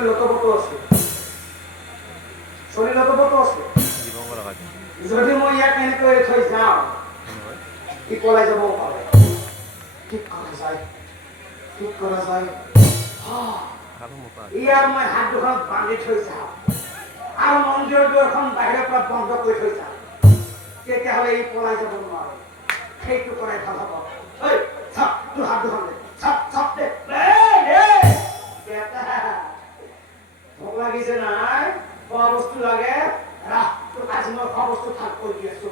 শরীরত কত আছে শরীরত কত আছে যদি মই ইয়াক এনেকৈ থৈ যাওঁ ই পলাই যাব পাৰে ঠিক কৰা যায় ইয়াৰ মই হাত দুখনত বান্ধি থৈ যাওঁ আৰু মন্দিৰৰ দুৱাৰখন বাহিৰৰ পৰা বন্ধ কৰি থৈ যাওঁ তেতিয়াহ'লে ই পলাই যাব নোৱাৰে সেইটো কৰাই ভাল হ'ব ঐ চাপ তোৰ হাত দুখন দে চাপ দে ভোক লাগিছে নাই খোৱা বস্তু লাগে ৰাহ তোক আজি মই খোৱা বস্তু থাক কৰি দি আছো